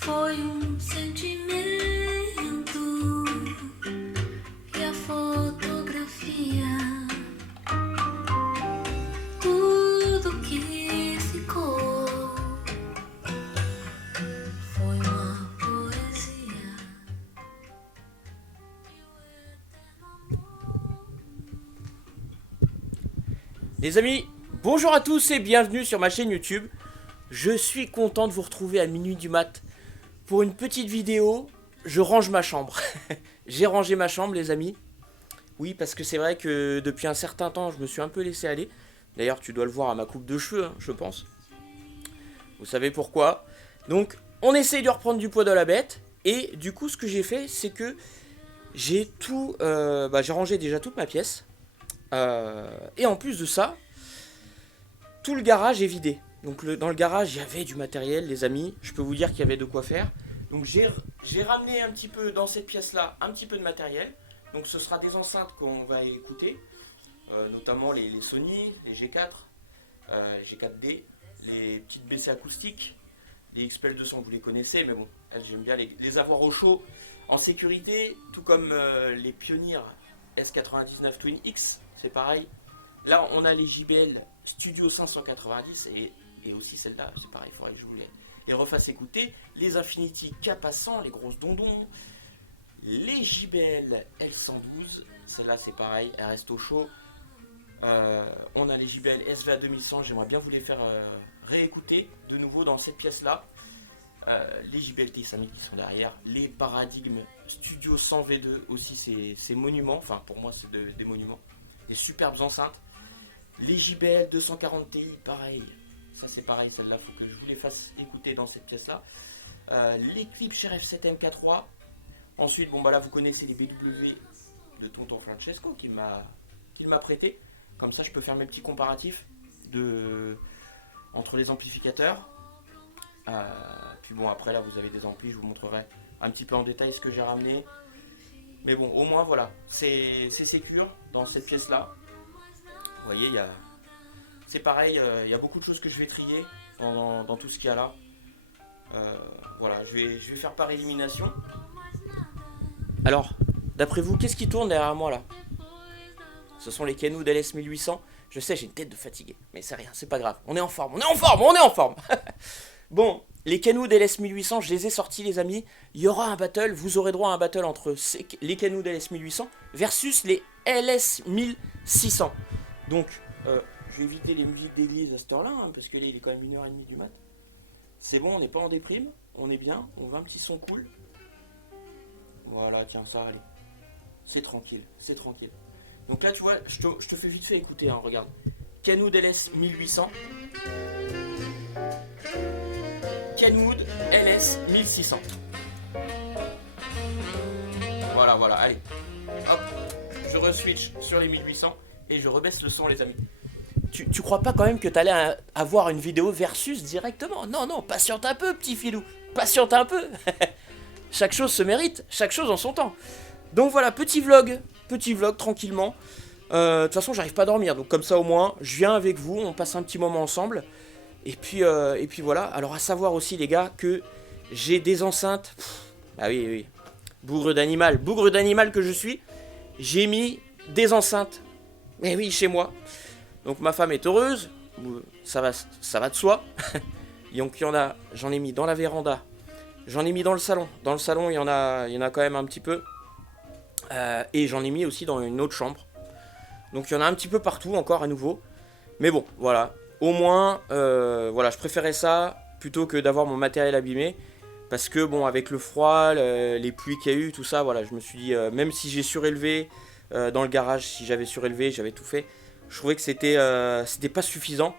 Foi sentimento e a fotografia, tudo que ficou foi uma poesia. Les amis, bonjour à tous et bienvenue sur ma chaîne YouTube. Je suis content de vous retrouver à minuit du mat pour une petite vidéo. Je range ma chambre. J'ai rangé ma chambre, les amis. Oui, parce que c'est vrai que depuis un certain temps, je me suis un peu laissé aller. D'ailleurs, tu dois le voir à ma coupe de cheveux, hein, je pense. Vous savez pourquoi. Donc, on essaye de reprendre du poids de la bête. Et du coup, ce que j'ai fait, c'est que j'ai tout... j'ai rangé déjà toute ma pièce. Et en plus de ça, tout le garage est vidé. Donc dans le garage, il y avait du matériel, les amis. Je peux vous dire qu'il y avait de quoi faire. Donc j'ai ramené un petit peu dans cette pièce-là, un petit peu de matériel. Donc ce sera des enceintes qu'on va écouter, notamment les Sony, les G4, G4D, les petites BC acoustiques, les XPEL 200, vous les connaissez, mais bon, j'aime bien les avoir au chaud, en sécurité, tout comme les Pioneer S99 Twin X, c'est pareil. Là, on a les JBL Studio 590 et aussi celle-là, c'est pareil, il faudrait que je vous les refasse écouter. Les Infinity K100, les grosses dondons. Les JBL L112, celle-là c'est pareil, elle reste au chaud. On a les JBL SVA 2100, j'aimerais bien vous les faire réécouter de nouveau dans cette pièce-là. Les JBL T5000 qui sont derrière. Les Paradigme Studio 100 V2 aussi, c'est monuments, enfin pour moi c'est des monuments. Des superbes enceintes. Les JBL 240 Ti, pareil. Ça c'est pareil, celle-là, il faut que je vous les fasse écouter dans cette pièce-là. Les clips chez F7 MK3. Ensuite, bon bah là vous connaissez les BW de tonton Francesco qu'il m'a prêté. Comme ça je peux faire mes petits comparatifs entre les amplificateurs. Puis bon après là vous avez des amplis, je vous montrerai un petit peu en détail ce que j'ai ramené. Mais bon au moins voilà, c'est sécure dans cette pièce là. Vous voyez, c'est pareil, il y a beaucoup de choses que je vais trier dans tout ce qu'il y a là. Voilà, je vais faire par élimination. Alors, d'après vous, qu'est-ce qui tourne derrière moi là? Ce sont les Kenwood LS 1800. Je sais, j'ai une tête de fatigué, mais c'est rien, c'est pas grave. On est en forme, on est en forme, on est en forme. Bon, les Kenwood LS 1800, je les ai sortis les amis. Il y aura un battle, vous aurez droit à un battle entre les Kenwood LS 1800 versus les LS 1600. Donc, je vais éviter les musiques d'église à cette heure-là, hein, parce que là, il est quand même 1h30 du mat. C'est bon, on n'est pas en déprime, on est bien, on veut un petit son cool. Voilà, tiens, ça, allez. C'est tranquille, c'est tranquille. Donc là, tu vois, je te fais vite fait écouter, hein, regarde. Kenwood LS 1800. Kenwood LS 1600. Voilà, allez. Hop, je re-switch sur les 1800 et je rebaisse le son, les amis. Tu crois pas quand même que t'allais avoir une vidéo versus directement? Non, patiente un peu, petit filou. Patiente un peu. Chaque chose se mérite, chaque chose en son temps. Donc voilà, petit vlog tranquillement. De toute façon, j'arrive pas à dormir, donc comme ça au moins, je viens avec vous, on passe un petit moment ensemble. Et puis voilà. Alors à savoir aussi les gars que j'ai des enceintes. Ah oui. Bougre d'animal que je suis. J'ai mis des enceintes. Mais oui, chez moi. Donc ma femme est heureuse. Ça va de soi. Donc j'en ai mis dans la véranda. J'en ai mis dans le salon. Dans le salon, il y en a quand même un petit peu. Et j'en ai mis aussi dans une autre chambre. Donc il y en a un petit peu partout encore à nouveau. Mais bon, voilà. Au moins, je préférais ça plutôt que d'avoir mon matériel abîmé. Parce que bon, avec le froid, les pluies qu'il y a eu, tout ça, voilà, je me suis dit, même si j'ai surélevé dans le garage, si j'avais surélevé, j'avais tout fait, je trouvais que c'était pas suffisant.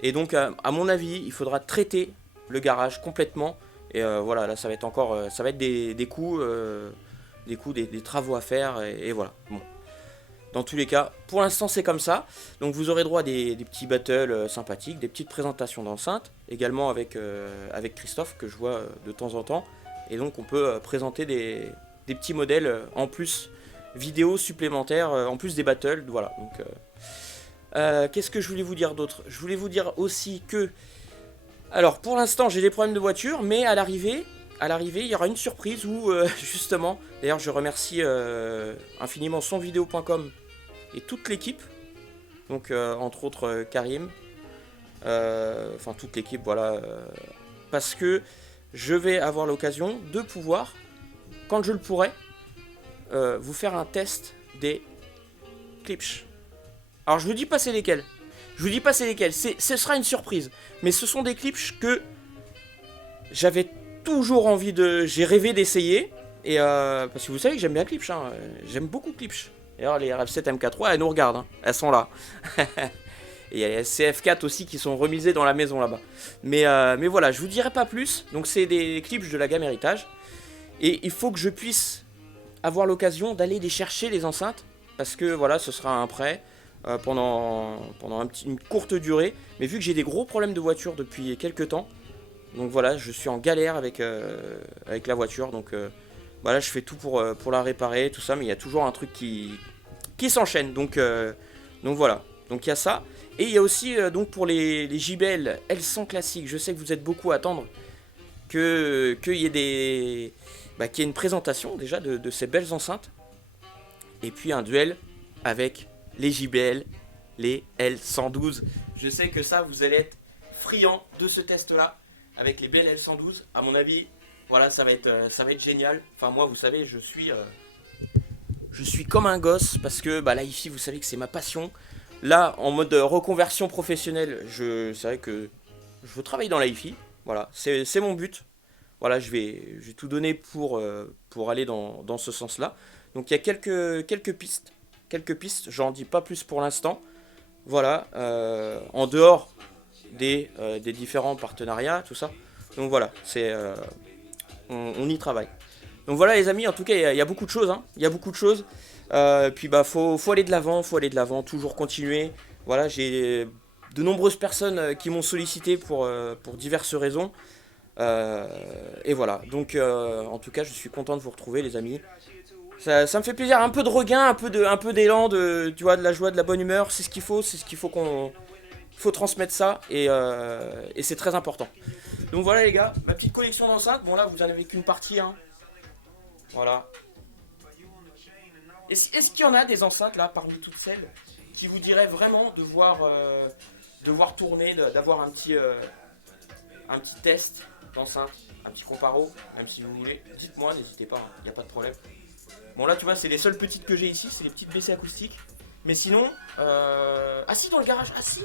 Et donc, à mon avis, il faudra traiter le garage complètement. Et voilà, là, ça va être des coûts, des travaux à faire. Et voilà, bon. Dans tous les cas, pour l'instant c'est comme ça. Donc vous aurez droit à des petits battles sympathiques, des petites présentations d'enceintes, également avec Christophe que je vois de temps en temps. Et donc on peut présenter des petits modèles en plus, vidéos supplémentaires, en plus des battles. Voilà. Donc qu'est-ce que je voulais vous dire d'autre? Je voulais vous dire aussi que... Alors pour l'instant j'ai des problèmes de voiture, mais à l'arrivée, à l'arrivée, il y aura une surprise où, justement, d'ailleurs, je remercie infiniment sonvideo.com et toute l'équipe. Donc, entre autres, Karim. Enfin, toute l'équipe, voilà. Parce que je vais avoir l'occasion de pouvoir, quand je le pourrai, vous faire un test des clips. Alors, je vous dis pas c'est lesquels. Ce sera une surprise. Mais ce sont des clips que j'avais toujours envie de... J'ai rêvé d'essayer. Et parce que vous savez que j'aime bien Clips. Hein. J'aime beaucoup Clips. D'ailleurs, les RF7 MK3, elles nous regardent. Hein. Elles sont là. Et il y a les CF4 aussi qui sont remisées dans la maison là-bas. Mais voilà, je vous dirai pas plus. Donc, c'est des Clips de la gamme Héritage. Et il faut que je puisse avoir l'occasion d'aller les chercher, les enceintes. Parce que voilà, ce sera un prêt. Pendant une courte durée. Mais vu que j'ai des gros problèmes de voiture depuis quelques temps, donc voilà, je suis en galère avec la voiture. Donc voilà, je fais tout pour la réparer, tout ça. Mais il y a toujours un truc qui s'enchaîne. Donc voilà, donc il y a ça. Et il y a aussi donc pour les JBL L100 classiques. Je sais que vous êtes beaucoup à attendre qu'il y ait qu'il y ait une présentation déjà de ces belles enceintes. Et puis un duel avec les JBL, les L112. Je sais que ça, vous allez être friand de ce test-là, avec les belles L112. À mon avis, voilà, ça va être génial. Enfin, moi, vous savez, je suis comme un gosse, parce que l'hi-fi, vous savez que c'est ma passion. Là, en mode reconversion professionnelle, c'est vrai que je veux travailler dans l'hi-fi. Voilà, c'est mon but. Voilà, je vais tout donner pour aller dans ce sens-là. Donc, il y a quelques pistes. J'en dis pas plus pour l'instant. Voilà, en dehors des différents partenariats, tout ça. Donc voilà, on y travaille. Donc voilà les amis, en tout cas il y a beaucoup de choses. Hein. Il y a beaucoup de choses. Puis faut aller de l'avant, toujours continuer. Voilà, j'ai de nombreuses personnes qui m'ont sollicité pour diverses raisons. Et voilà, donc en tout cas je suis content de vous retrouver les amis. Ça me fait plaisir, un peu de regain, un peu d'élan, tu vois, de la joie, de la bonne humeur, c'est ce qu'il faut qu'on... faut transmettre ça, et c'est très important. Donc voilà les gars, ma petite collection d'enceintes, bon là vous en avez qu'une partie, hein. Voilà. Est-ce qu'il y en a des enceintes là, parmi toutes celles, qui vous diraient vraiment de voir tourner, d'avoir un petit test d'enceinte, un petit comparo, même si vous voulez, dites-moi, n'hésitez pas, il n'y a pas de problème. Bon là tu vois c'est les seules petites que j'ai ici, c'est les petites BC acoustiques. Mais sinon, ah si dans le garage, ah si.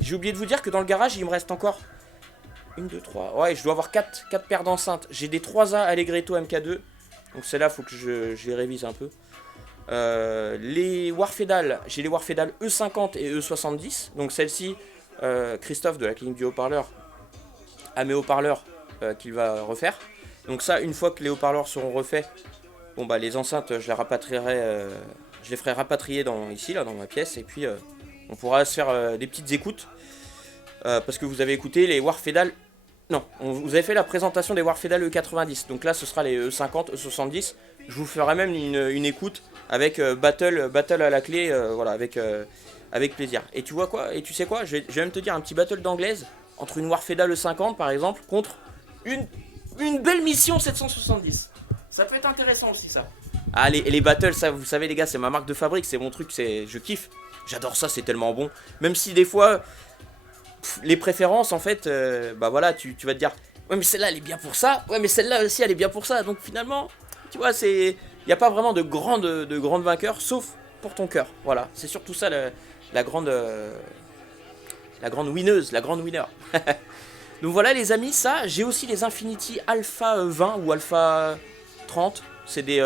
J'ai oublié de vous dire que dans le garage il me reste encore 1, 2, 3, ouais je dois avoir 4 paires d'enceintes. J'ai des 3A Allegretto MK2, donc celles-là faut que je les révise un peu. Les Warfedal, j'ai les Warfedal E50 et E70, donc celle-ci, Christophe de la clinique du haut-parleur a mes haut-parleurs qu'il va refaire. Donc ça, une fois que les haut-parleurs seront refaits, bon les enceintes, je les ferai rapatrier ici, là, dans ma pièce, et puis on pourra se faire des petites écoutes, parce que vous avez écouté les Warfedal, non, vous avez fait la présentation des Warfedal E90, donc là ce sera les E50, E70, je vous ferai même une écoute avec battle à la clé, voilà, avec plaisir. Et tu vois quoi, et tu sais quoi, je vais même te dire un petit battle d'anglaise, entre une Warfedal E50 par exemple, contre une belle mission 770. Ça peut être intéressant aussi ça. Ah les battles, ça vous savez les gars, c'est ma marque de fabrique, c'est mon truc, je kiffe. J'adore ça, c'est tellement bon. Même si des fois, les préférences en fait, voilà, tu vas te dire, ouais mais celle-là elle est bien pour ça, ouais mais celle-là aussi elle est bien pour ça. Donc finalement, tu vois, il n'y a pas vraiment de grandes vainqueurs, sauf pour ton cœur. Voilà, c'est surtout ça la grande winneuse, la grande winner. Donc voilà les amis, ça, j'ai aussi les Infinity Alpha 20 ou Alpha 30, c'est des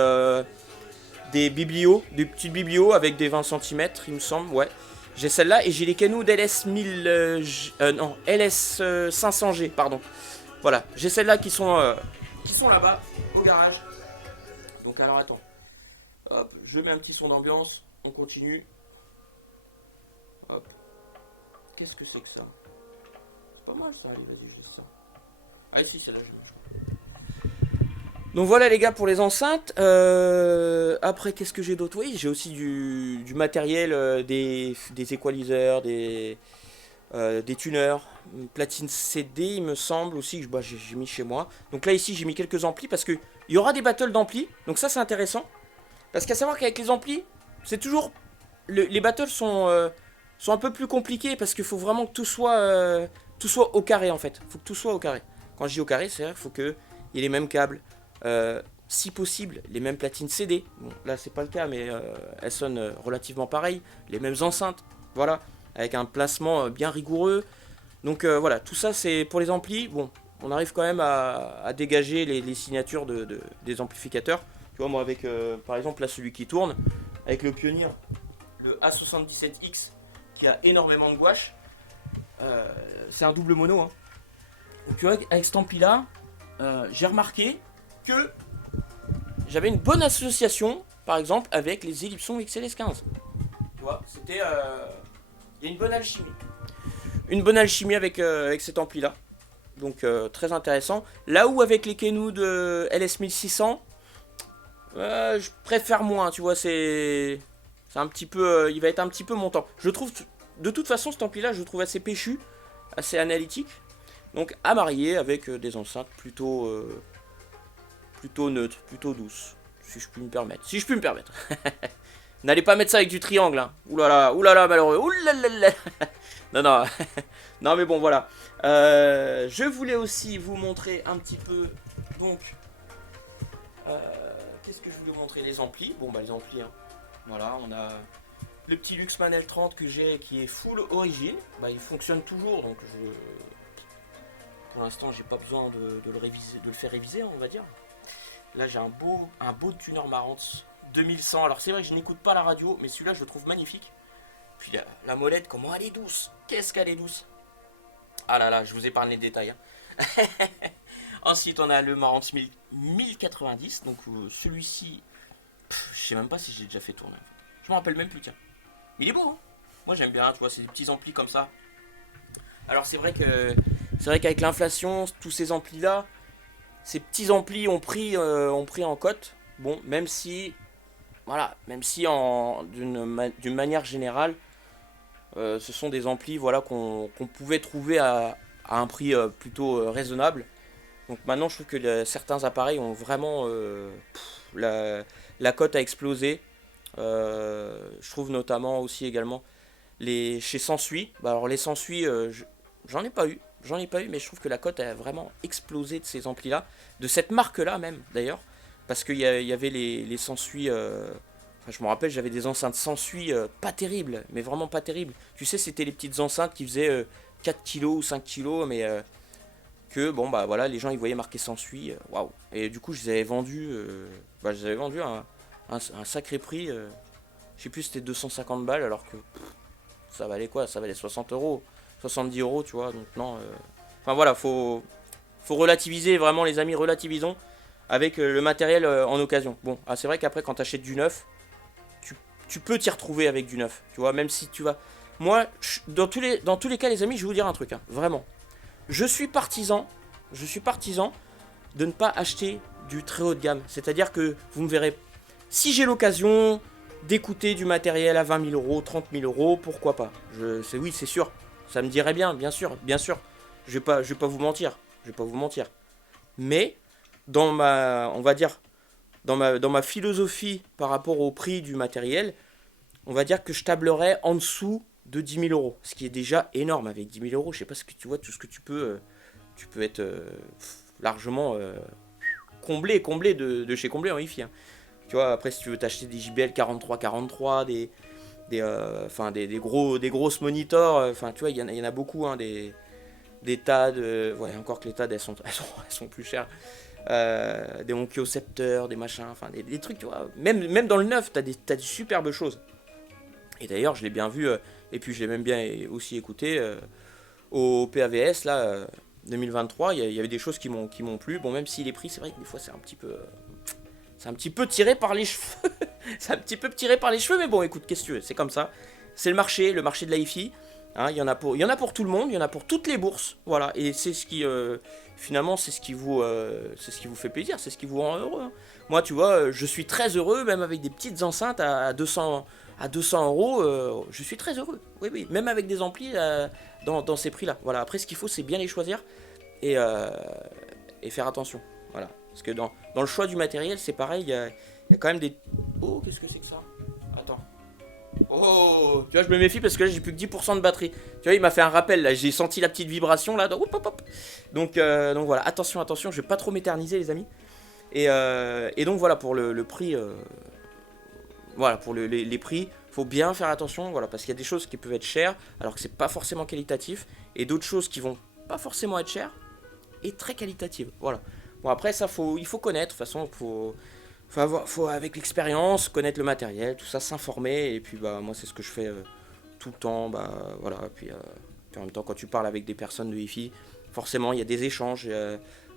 biblios, des petites biblios avec des 20 cm il me semble, ouais. J'ai celle-là et j'ai les Kenwood LS 500G, pardon. Voilà, j'ai celles-là qui sont là-bas, au garage. Donc alors attends, hop, je mets un petit son d'ambiance, on continue. Hop, qu'est-ce que c'est que ça? C'est pas mal ça, allez vas-y je laisse ça. Ah ici c'est là je crois. Donc voilà les gars pour les enceintes. Après qu'est-ce que j'ai d'autre? Oui j'ai aussi du matériel, des equalizers, des des tuners, une platine CD il me semble aussi que j'ai mis chez moi. Donc là ici j'ai mis quelques amplis parce que il y aura des battles d'amplis. Donc ça c'est intéressant. Parce qu'à savoir qu'avec les amplis, c'est toujours... les battles sont un peu plus compliqués parce qu'il faut vraiment que tout soit au carré en fait. Il faut que tout soit au carré. Quand je dis au carré, c'est-à-dire qu'il faut qu'il y ait les mêmes câbles. Si possible, les mêmes platines CD. Bon, là c'est pas le cas, mais elles sonnent relativement pareil. Les mêmes enceintes, voilà. Avec un placement bien rigoureux. Donc voilà, tout ça c'est pour les amplis. Bon, on arrive quand même à dégager les signatures des amplificateurs. Tu vois, moi avec par exemple là celui qui tourne, avec le Pioneer, le A77X, qui a énormément de gouache. C'est un double mono. Hein. Donc tu vois, avec cet ampli là, j'ai remarqué que j'avais une bonne association, par exemple, avec les Ellipson XLS15. Tu vois, c'était... il y a une bonne alchimie. Une bonne alchimie avec cet ampli là. Donc très intéressant. Là où avec les Kenwood LS1600, je préfère moins, tu vois, c'est un petit peu... il va être un petit peu montant. Je trouve, de toute façon, cet ampli là, je le trouve assez péchu, assez analytique. Donc à marier avec des enceintes plutôt neutres, plutôt douces, si je puis me permettre. Si je puis me permettre. N'allez pas mettre ça avec du triangle, hein. Oulala, malheureux. Oulalala. Non, non. Non, mais bon, voilà. Je voulais aussi vous montrer un petit peu, donc, qu'est-ce que je voulais vous montrer? Les amplis. Bon, bah, les amplis, hein. Voilà, on a le petit Luxman L30 que j'ai, qui est full origine. Bah, il fonctionne toujours, donc pour l'instant, j'ai pas besoin de le faire réviser, hein, on va dire. Là, j'ai un beau tuner Marantz 2100. Alors, c'est vrai que je n'écoute pas la radio, mais celui-là, je le trouve magnifique. Puis la molette, comment elle est douce. Qu'est-ce qu'elle est douce. Ah là là, je vous épargne les détails. Hein. Ensuite, on a le Marantz 1090. Donc, celui-ci, je sais même pas si j'ai déjà fait tourner. Je m'en rappelle même plus, tiens. Mais il est beau, hein. Moi, j'aime bien, tu vois, c'est des petits amplis comme ça. Alors, c'est vrai qu'avec l'inflation, tous ces amplis-là, ces petits amplis ont pris en cote. Bon, même si d'une manière générale, ce sont des amplis, voilà, qu'on pouvait trouver à un prix plutôt raisonnable. Donc maintenant, je trouve que certains appareils ont vraiment la cote a explosé. Je trouve notamment aussi également chez Sansui. Bah alors les Sansui, j'en ai pas eu, mais je trouve que la cote a vraiment explosé de ces amplis là, de cette marque là même d'ailleurs, parce qu'il y avait les Sansui, enfin, je me rappelle, j'avais des enceintes Sansui pas terribles, mais vraiment pas terribles. Tu sais, c'était les petites enceintes qui faisaient 4 kg ou 5 kg, mais que bon bah voilà, les gens ils voyaient marqué Sansui, waouh. Et du coup je les avais vendus, à un sacré prix, je sais plus, c'était 250 balles, alors que ça valait quoi? Ça valait 60 euros, 70 euros, tu vois. Donc non, enfin voilà, faut relativiser, vraiment les amis, relativisons avec le matériel en occasion. Bon, c'est vrai qu'après quand tu achètes du neuf, tu peux t'y retrouver avec du neuf, tu vois, même si tu vas... Moi, dans tous les cas les amis, je vais vous dire un truc, hein, vraiment. Je suis partisan de ne pas acheter du très haut de gamme. C'est-à-dire que vous me verrez, si j'ai l'occasion d'écouter du matériel à 20 000 euros, 30 000 euros, pourquoi pas. Oui, c'est sûr, ça me dirait bien, bien sûr. Je vais pas vous mentir, Mais dans on va dire, dans ma philosophie par rapport au prix du matériel, on va dire que je tablerais en dessous de 10 000 euros. Ce qui est déjà énorme avec 10 000 euros. Je sais pas ce que tu vois, tout ce que tu peux être largement comblé de chez comblé en hi-fi. Hein. Tu vois, après si tu veux t'acheter des JBL 4343, des grosses monitors, enfin tu vois, il y en a beaucoup, hein, des TAD, ouais, encore que les TAD elles sont plus chères. Des Onkyo Scepter, des machins, enfin des trucs, tu vois. Même dans le neuf, t'as des superbes choses. Et d'ailleurs, je l'ai bien vu, et puis je l'ai même bien aussi écouté au PAVS, là, 2023. Il y avait des choses qui m'ont plu. Bon, même si les prix, c'est vrai que des fois, c'est un petit peu tiré par les cheveux. C'est un petit peu tiré par les cheveux, mais bon, écoute, qu'est-ce que tu veux, c'est comme ça. C'est le marché de la hi-fi. Hein, il y en a pour tout le monde, il y en a pour toutes les bourses. Voilà, et c'est ce qui, finalement, c'est ce qui vous fait plaisir, c'est ce qui vous rend heureux. Hein. Moi, tu vois, je suis très heureux, même avec des petites enceintes à 200 euros, je suis très heureux. Oui, oui, même avec des amplis dans ces prix-là. Voilà, après, ce qu'il faut, c'est bien les choisir et faire attention. Voilà, parce que dans le choix du matériel, c'est pareil, il y a quand même des... Oh, qu'est-ce que c'est que ça? Attends. Oh, tu vois, je me méfie parce que là j'ai plus que 10% de batterie. Tu vois, il m'a fait un rappel là, j'ai senti la petite vibration là. Hop, hop, hop. Donc voilà, attention, attention, je vais pas trop m'éterniser les amis. Et donc voilà pour le prix. Voilà, pour les prix, faut bien faire attention, voilà, parce qu'il y a des choses qui peuvent être chères alors que c'est pas forcément qualitatif, et d'autres choses qui vont pas forcément être chères et très qualitatives. Voilà. Bon après ça il faut connaître, de toute façon faut avec l'expérience connaître le matériel, tout ça, s'informer, et puis bah moi c'est ce que je fais tout le temps, bah voilà, puis en même temps quand tu parles avec des personnes de Wi-Fi, forcément il y a des échanges,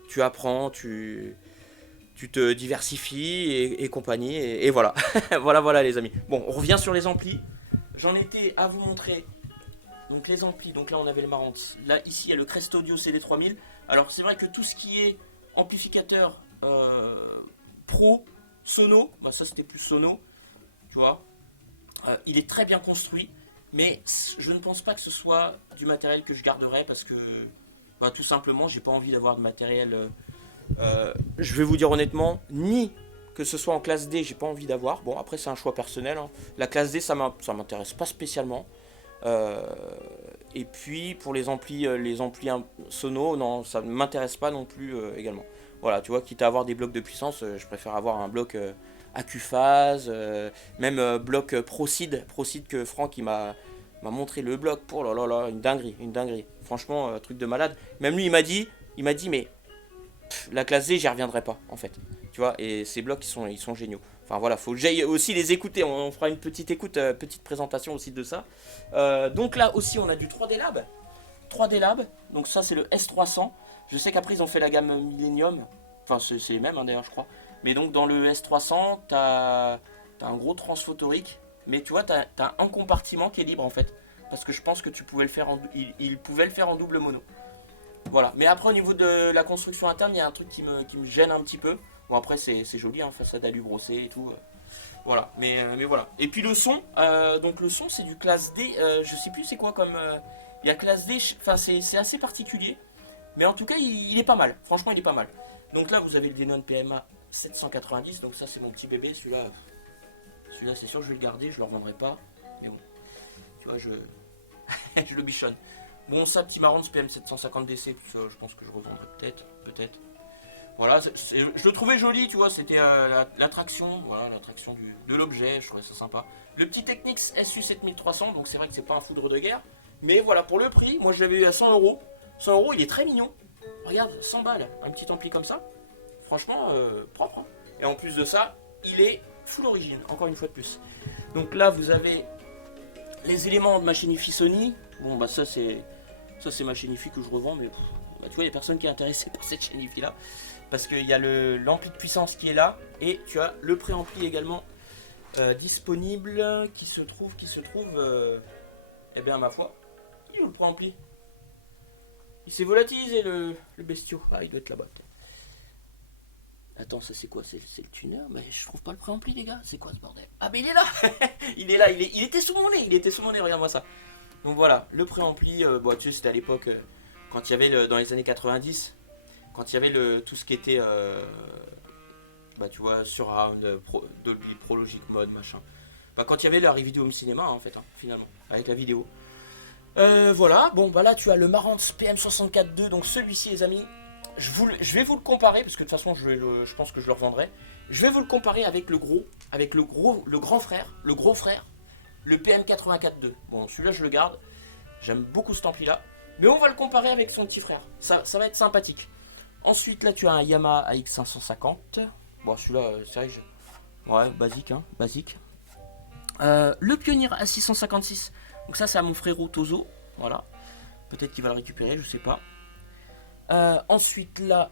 tu apprends, tu te diversifies et compagnie, et voilà. Voilà les amis. Bon, on revient sur les amplis. J'en étais à vous montrer donc les amplis. Donc là on avait le Marantz. Là ici il y a le Crest Audio CD3000. Alors c'est vrai que tout ce qui est amplificateur pro, sono, bah ça c'était plus sono, tu vois. Il est très bien construit, mais je ne pense pas que ce soit du matériel que je garderai parce que bah, tout simplement j'ai pas envie d'avoir de matériel... je vais vous dire honnêtement, ni que ce soit en classe D, j'ai pas envie d'avoir. Bon, après, c'est un choix personnel. Hein. La classe D, ça m'intéresse pas spécialement. Et puis, pour les amplis sono, non, ça ne m'intéresse pas non plus également. Voilà, tu vois, quitte à avoir des blocs de puissance, je préfère avoir un bloc AQ-Phase, même bloc ProSeed que Franck il m'a montré le bloc. Pour là là là, une dinguerie. Franchement, truc de malade. Même lui, il m'a dit, mais la classe D, j'y reviendrai pas en fait. Tu vois, et ces blocs ils sont géniaux. Enfin voilà, faut que j'aille aussi les écouter. On fera une petite écoute, petite présentation aussi de ça. Donc là aussi, on a du 3D Lab. 3D Lab, donc ça c'est le S300. Je sais qu'après ils ont fait la gamme Millennium. Enfin, c'est les mêmes hein, d'ailleurs, je crois. Mais donc dans le S300, t'as un gros transphotonique. Mais tu vois, t'as un compartiment qui est libre en fait. Parce que je pense que tu pouvais le faire il pouvait le faire en double mono. Voilà, mais après au niveau de la construction interne, il y a un truc qui me gêne un petit peu. Bon après c'est joli, hein, façade alu brossée et tout. Voilà, mais voilà. Et puis le son, donc le son c'est du classe D, je sais plus c'est quoi comme... il y a classe D, enfin c'est assez particulier. Mais en tout cas il est pas mal, franchement il est pas mal. Donc là vous avez le Denon PMA 790, donc ça c'est mon petit bébé, celui-là c'est sûr je vais le garder, je le revendrai pas. Mais bon, tu vois je le bichonne. Bon, ça, petit Marantz PM750DC, je pense que je revendrai peut-être. Voilà, je le trouvais joli, tu vois, c'était l'attraction, voilà, l'attraction de l'objet, je trouvais ça sympa. Le petit Technics SU7300, donc c'est vrai que c'est pas un foudre de guerre, mais voilà, pour le prix, moi je l'avais eu à 100 euros. 100 euros, il est très mignon. Regarde, 100 balles, un petit ampli comme ça, franchement, propre. Hein. Et en plus de ça, il est full origine, encore une fois de plus. Donc là, vous avez les éléments de ma chaîne IFI Sony. Bon, bah ça c'est ma chaîne IFI que je revends, mais bah, tu vois, il n'y a personne qui est intéressé par cette chaîne IFI là. Parce qu'il y a l'ampli de puissance qui est là, et tu as le préampli également disponible, qui se trouve, eh bien, ma foi, il est où le préampli? Il s'est volatilisé le bestiau. Ah, il doit être là-bas. Attends, ça c'est quoi? C'est le tuner? Mais je trouve pas le préampli, les gars. C'est quoi ce bordel? Ah, mais il est là. Il est là, il était sous mon nez, regarde-moi ça. Donc voilà, le préampli, bon, tu sais, c'était à l'époque, quand il y avait, dans les années 90, quand il y avait tout ce qui était, bah tu vois, Surround, Dolby, Pro Logic Mode, machin. Bah quand il y avait la vidéo home cinéma, en fait, hein, finalement, avec la vidéo. Voilà, bon, bah là, tu as le Marantz PM64-2, donc celui-ci, les amis, je vais vous le comparer, parce que de toute façon, je pense que je le revendrai. Je vais vous le comparer avec le grand frère, le gros frère, le PM84-2. Bon, celui-là, je le garde. J'aime beaucoup cet ampli-là. Mais on va le comparer avec son petit frère. Ça va être sympathique. Ensuite, là, tu as un Yamaha AX550. Bon, celui-là, c'est vrai que ouais, basique, hein, basique. Le Pioneer A656. Donc ça, c'est à mon frérot Tozo. Voilà. Peut-être qu'il va le récupérer, je sais pas. Ensuite, là,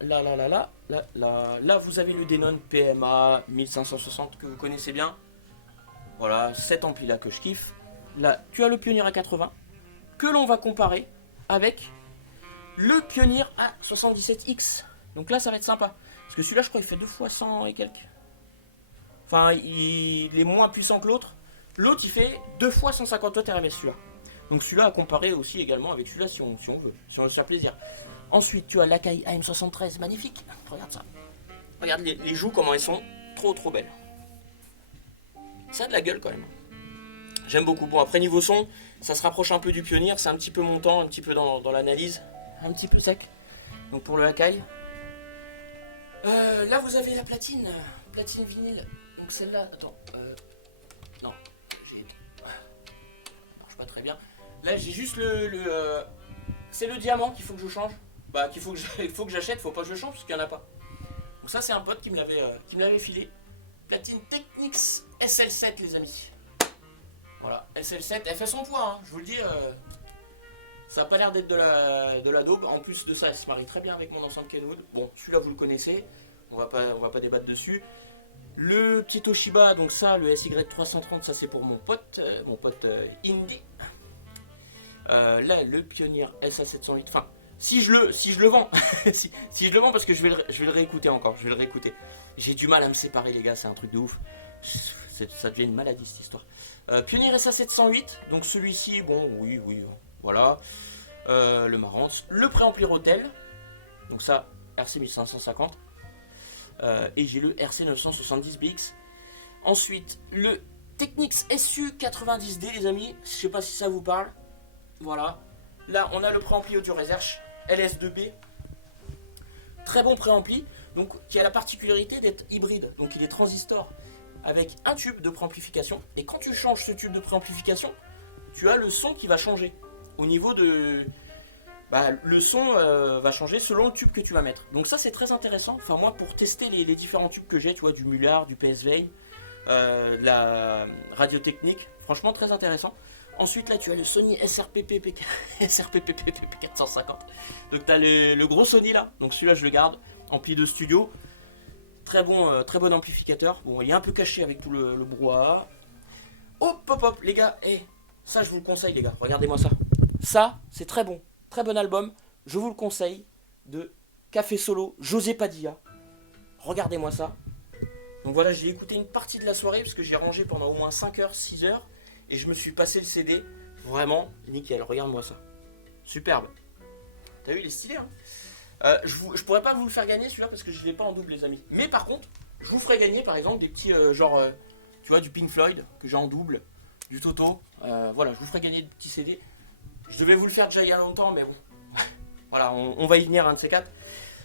vous avez le Denon PMA 1560 que vous connaissez bien. Voilà, cet ampli là que je kiffe. Là, tu as le Pioneer A80. que l'on va comparer avec le Pioneer A77X. Donc là, ça va être sympa. Parce que celui-là, je crois, il fait 2 fois 100 et quelques. Enfin, il est moins puissant que l'autre. L'autre, il fait 2 fois 150 watts RMS, celui-là. Donc celui-là à comparer aussi également avec celui-là si on veut, si on veut se faire plaisir. Ensuite, tu as l'Akai AM73, magnifique. Regarde ça. Regarde les joues, comment elles sont. Trop belles. Ça a de la gueule quand même. J'aime beaucoup. Bon, après niveau son, ça se rapproche un peu du Pioneer. C'est un petit peu montant, un petit peu dans l'analyse. Un petit peu sec. Donc pour le Akai. Là, vous avez la platine vinyle. Donc celle-là, attends. Non, j'ai... marche pas très bien. Là, j'ai juste c'est le diamant qu'il faut que je change. Bah, qu'il faut que j'achète, faut pas que je change parce qu'il n'y en a pas. Donc ça, c'est un pote qui me l'avait filé. Platine Technics SL7, les amis. Voilà, SL7, elle fait son poids, hein, je vous le dis. Ça n'a pas l'air d'être de la daube. En plus de ça, elle se marie très bien avec mon enceinte Kenwood. Bon, celui-là, vous le connaissez. On va pas débattre dessus. Le petit Toshiba, donc ça, le SY330, ça c'est pour mon pote Indy. Là, le Pioneer SA708. Enfin, si je le vends, si je le vends, parce que je vais le réécouter encore. Je vais le réécouter. J'ai du mal à me séparer, les gars. C'est un truc de ouf. Ça devient une maladie cette histoire. Pioneer SA708. Donc celui-ci, bon, oui, voilà. Le Marantz. Le préampli Rotel. Donc ça, RC 1550. Et j'ai le RC 970BX. Ensuite, le Technics SU90D, les amis. Je sais pas si ça vous parle. Voilà. Là, on a le préampli Audio Research LS2B. Très bon préampli. Donc, qui a la particularité d'être hybride. Donc, il est transistor avec un tube de préamplification. Et quand tu changes ce tube de préamplification, tu as le son qui va changer. Au niveau de... Bah, le son va changer selon le tube que tu vas mettre. Donc ça, c'est très intéressant. Enfin, moi, pour tester les différents tubes que j'ai, tu vois, du Mullard, du PSV, de la Radiotechnique, franchement, très intéressant. Ensuite, là, tu as le Sony SRPPP 450. Donc, tu as le gros Sony, là. Donc, celui-là, je le garde. Ampli de studio. Très bon amplificateur. Bon, il est un peu caché avec tout le brouhaha. Hop, les gars. Ça, je vous le conseille, les gars. Regardez-moi ça. Ça, c'est très bon. Très bon album, je vous le conseille, de Café Solo, José Padilla. Regardez-moi ça. Donc voilà, j'ai écouté une partie de la soirée parce que j'ai rangé pendant au moins 5 heures, 6 heures. Et je me suis passé le CD. Vraiment nickel, regarde-moi ça. Superbe. T'as vu, il est stylé, hein. Je pourrais pas vous le faire gagner celui-là parce que je l'ai pas en double, les amis. Mais par contre, je vous ferai gagner par exemple des petits tu vois, du Pink Floyd que j'ai en double, du Toto. Voilà, je vous ferai gagner des petits CD. Je devais vous le faire déjà il y a longtemps, mais bon. Voilà, on va y venir, un de ces quatre.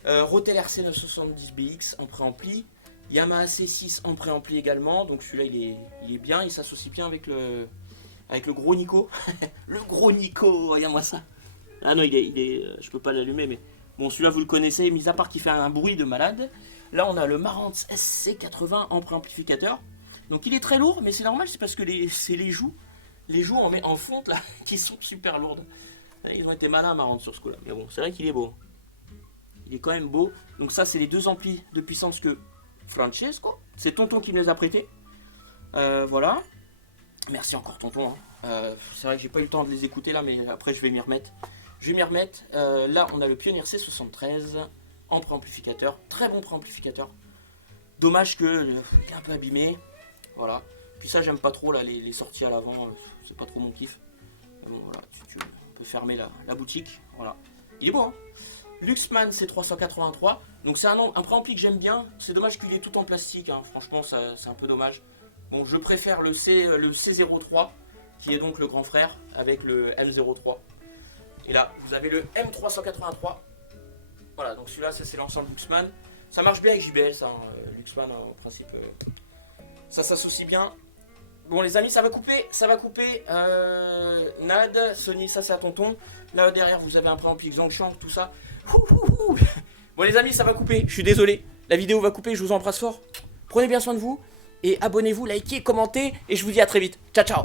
Rotel RC 970BX en préampli. Yamaha C6 en préampli également. Donc celui-là, il est bien. Il s'associe bien avec le gros Nico. Le gros Nico, regarde-moi ça. Ah non, je peux pas l'allumer, mais... Bon, celui-là, vous le connaissez, mis à part qu'il fait un bruit de malade. Là, on a le Marantz SC80 en préamplificateur. Donc il est très lourd, mais c'est normal, c'est parce que c'est les joues. Les joues en fonte là, qui sont super lourdes. Ils ont été malins à Marantz sur ce coup là. Mais bon, c'est vrai qu'il est beau. Il est quand même beau. Donc ça, c'est les deux amplis de puissance que Francesco. C'est Tonton qui me les a prêtés. Voilà. Merci encore Tonton. C'est vrai que j'ai pas eu le temps de les écouter là, mais après je vais m'y remettre. Là, on a le Pioneer C73 en préamplificateur. Très bon préamplificateur. Dommage qu'il est un peu abîmé. Voilà. Puis ça, j'aime pas trop là, les sorties à l'avant. C'est pas trop mon kiff. Mais bon, voilà, on peut fermer la boutique. Voilà. Il est beau, hein. Luxman C383. Donc c'est un préampli que j'aime bien. C'est dommage qu'il est tout en plastique, hein. Franchement, c'est un peu dommage. Bon, je préfère le C03, qui est donc le grand frère, avec le M03. Et là, vous avez le M383. Voilà, donc celui-là, c'est l'ensemble Luxman. Ça marche bien avec JBL, ça. Luxman, en principe, ça s'associe bien. Bon, les amis, ça va couper. Nad, Sony, ça c'est à Tonton. Là, derrière, vous avez un préampli Xiangshan, tout ça. Bon, les amis, ça va couper. Je suis désolé. La vidéo va couper. Je vous embrasse fort. Prenez bien soin de vous. Et abonnez-vous, likez, commentez. Et je vous dis à très vite. Ciao, ciao.